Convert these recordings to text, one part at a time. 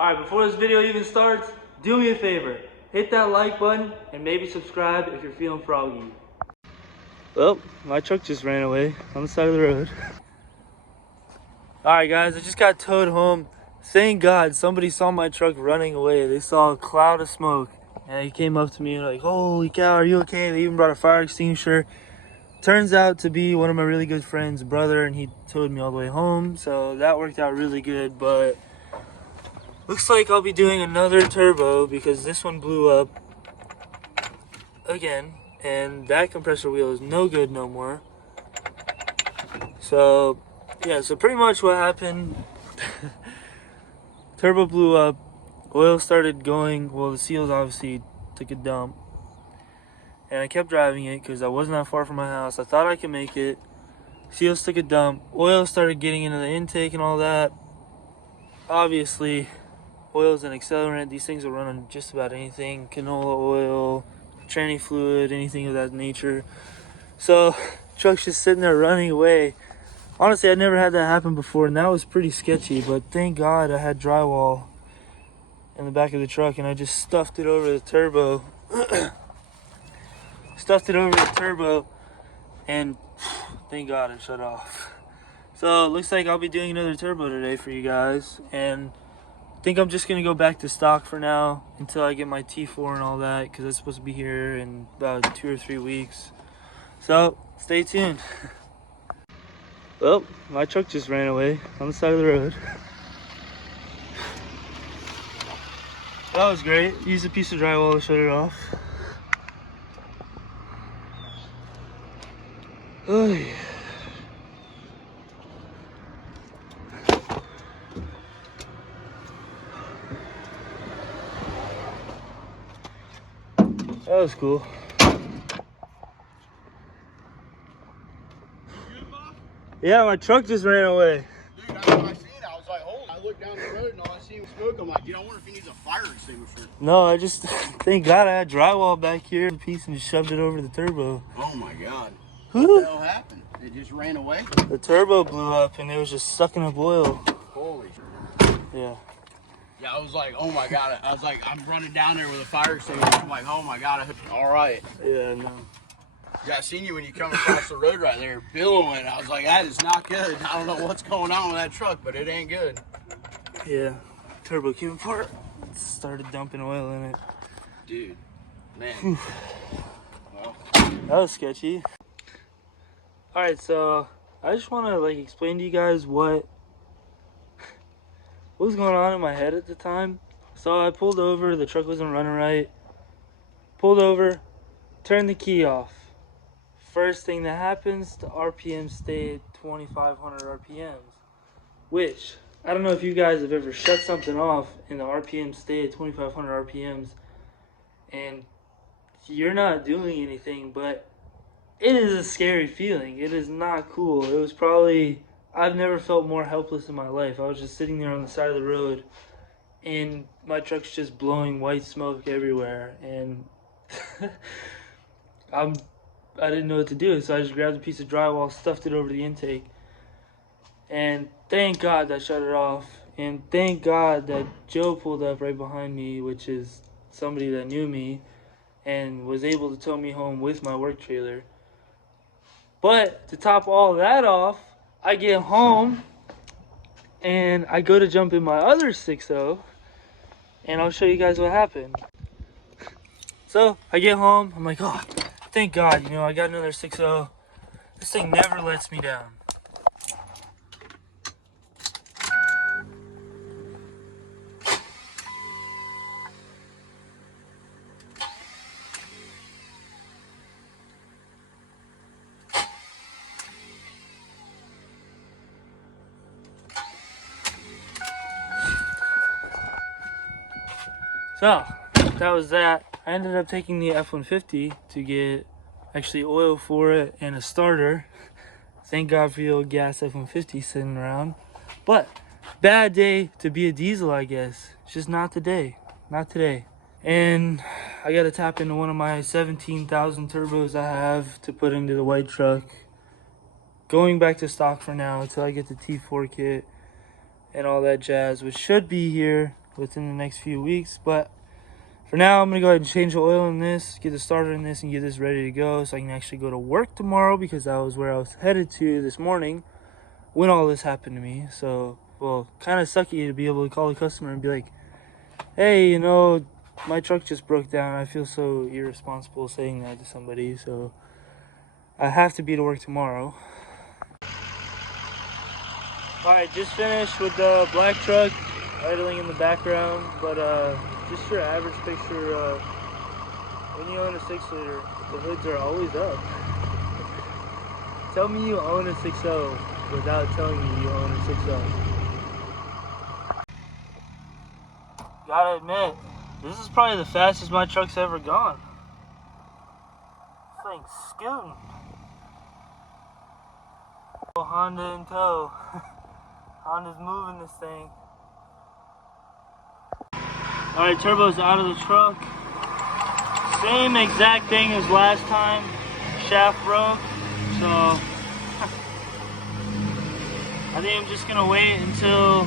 Alright, before this video even starts, do me a favor. Hit that like button and maybe subscribe if you're feeling froggy. Well, my truck just ran away on the side of the road. Alright guys, I just got towed home. Thank God somebody saw my truck running away. They saw a cloud of smoke and they came up to me and were like, holy cow, are you okay? They even brought a fire extinguisher. Turns out to be one of my really good friends' brother, and he towed me all the way home, so that worked out really good. But looks like I'll be doing another turbo because this one blew up again, and that compressor wheel is no good no more. So yeah, so pretty much what happened, turbo blew up, oil started going, well the seals obviously took a dump, and I kept driving it because I wasn't that far from my house. I thought I could make it. Seals took a dump, oil started getting into the intake and all that. Obviously oil is an accelerant. These things will run on just about anything, canola oil, tranny fluid, anything of that nature. So truck's just sitting there running away. Honestly, I never had that happen before, and that was pretty sketchy, but thank God I had drywall in the back of the truck, and I just stuffed it over the turbo. And thank God it shut off. So it looks like I'll be doing another turbo today for you guys, and I think I'm just gonna go back to stock for now until I get my T4 and all that, because it's supposed to be here in about 2 or 3 weeks. So stay tuned. Well, my truck just ran away on the side of the road. That was great. Used a piece of drywall to shut it off. Oh yeah. That was cool. Yeah, my truck just ran away. Dude, I seen it. I was like, holy. I looked down the road and all I seen was smoke. I'm like, dude, I wonder if he needs a fire extinguisher. No, I just, thank God I had drywall back here, a piece, and just shoved it over the turbo. Oh my God. What the hell happened? It just ran away? The turbo blew up and it was just sucking up oil. Holy. Yeah. Yeah, I was like, oh my God. I was like, I'm running down there with a fire extinguisher. I'm like, oh my God. All right. Yeah, no. Yeah, I seen you when you come across the road right there, billowing. I was like, that is not good. I don't know what's going on with that truck, but it ain't good. Yeah. Turbo came apart. Started dumping oil in it. Dude, man. Well, that was sketchy. Alright, so I just want to explain to you guys what was going on in my head at the time. So I pulled over, the truck wasn't running right. Pulled over, turned the key off. First thing that happens, the RPM stayed at 2,500 RPMs. Which, I don't know if you guys have ever shut something off and the RPM stay at 2,500 RPMs and you're not doing anything, but it is a scary feeling. It is not cool. It was probably, I've never felt more helpless in my life. I was just sitting there on the side of the road and my truck's just blowing white smoke everywhere, and I didn't know what to do, so I just grabbed a piece of drywall, stuffed it over the intake, and thank God that shut it off, and thank God that Joe pulled up right behind me, which is somebody that knew me, and was able to tow me home with my work trailer. But to top all that off, I get home and I go to jump in my other 6.0, and I'll show you guys what happened. So I get home, I'm like, oh, thank God, you know, I got another 6.0. This thing never lets me down. So, that was that. I ended up taking the F-150 to get actually oil for it and a starter. Thank God for the old gas F-150 sitting around. But, bad day to be a diesel, I guess. It's just not today. Not today. And I gotta tap into one of my 17,000 turbos I have to put into the white truck. Going back to stock for now until I get the T4 kit and all that jazz, which should be here within the next few weeks. But for now, I'm gonna go ahead and change the oil in this, get the starter in this, and get this ready to go so I can actually go to work tomorrow, because that was where I was headed to this morning when all this happened to me. So, well, kind of sucky to be able to call the customer and be like, hey, you know, my truck just broke down. I feel so irresponsible saying that to somebody, so I have to be to work tomorrow. Alright, just finished with the black truck idling in the background, but just your average picture, when you own a 6-liter, the hoods are always up. Tell me you own a 6.0 without telling me you own a 6.0. Gotta admit, this is probably the fastest my truck's ever gone. This thing's scooting. Honda in tow. Honda's moving this thing. Alright, turbo's out of the truck. Same exact thing as last time. Shaft broke. So I think I'm just gonna wait until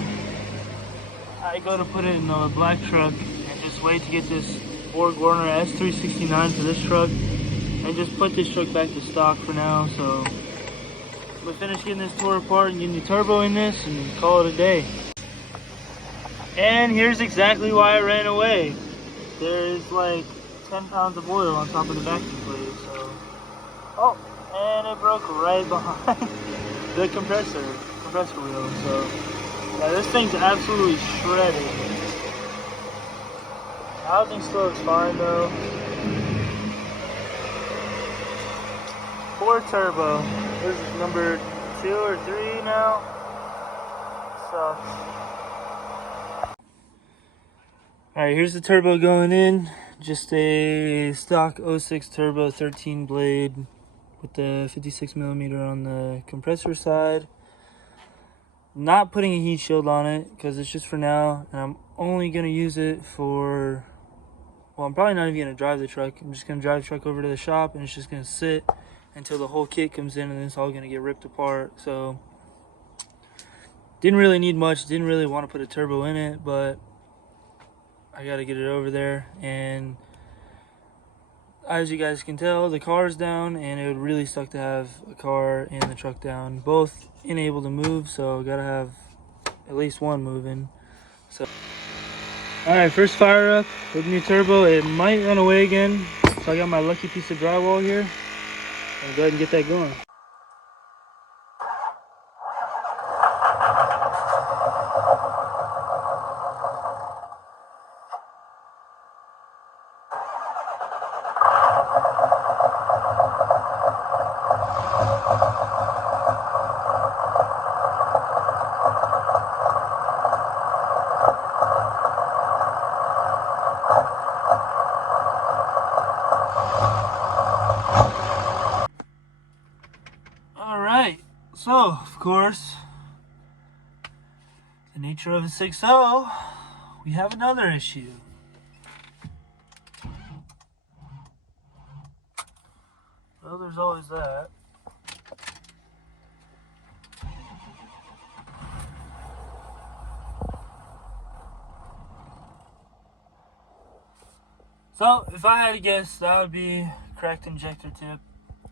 I go to put it in the black truck and just wait to get this Borg Warner S369 for this truck and just put this truck back to stock for now. So I'm gonna finish getting this tore apart and getting the turbo in this and call it a day. And here's exactly why I ran away. There's like 10 pounds of oil on top of the vacuum plate. So, oh, and it broke right behind the compressor wheel. So yeah, this thing's absolutely shredded. Housing still looks fine though. Poor turbo. This is number 2 or 3 now. Sucks. Alright, here's the turbo going in. Just a stock 06 turbo 13 blade with the 56mm on the compressor side. Not putting a heat shield on it because it's just for now, and I'm only going to use it for, well, I'm probably not even going to drive the truck. I'm just going to drive the truck over to the shop and it's just going to sit until the whole kit comes in, and then it's all going to get ripped apart. So didn't really need much, didn't really want to put a turbo in it, but I got to get it over there. And as you guys can tell, the car's down, and it would really suck to have a car and the truck down, both unable to move, so gotta have at least one moving. So alright, first fire up with new turbo. It might run away again, so I got my lucky piece of drywall here. I'll go ahead and get that going. Alright, so of course, the nature of a 6.0, we have another issue. Well, there's always that. So, if I had to guess, that would be cracked injector tip.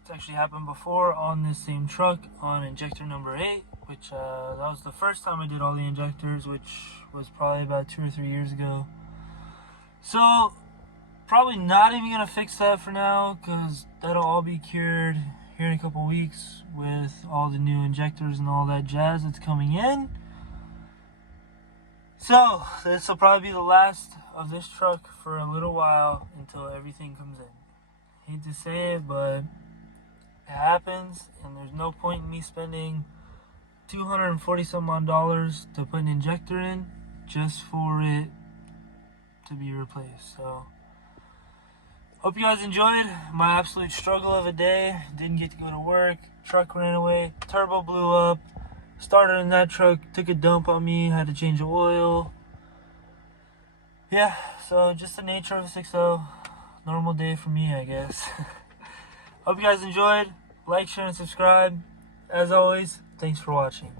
It's actually happened before on this same truck on injector number 8, which that was the first time I did all the injectors, which was probably about 2 or 3 years ago. So, probably not even going to fix that for now, because that'll all be cured here in a couple weeks with all the new injectors and all that jazz that's coming in. So, this will probably be the last of this truck for a little while until everything comes in. Hate to say it, but it happens, and there's no point in me spending $240 some odd to put an injector in just for it to be replaced. So, hope you guys enjoyed my absolute struggle of a day. Didn't get to go to work, truck ran away, turbo blew up, starter in that truck took a dump on me, had to change the oil. Yeah, so just the nature of a 6.0. Normal day for me, I guess. Hope you guys enjoyed. Like, share, and subscribe. As always, thanks for watching.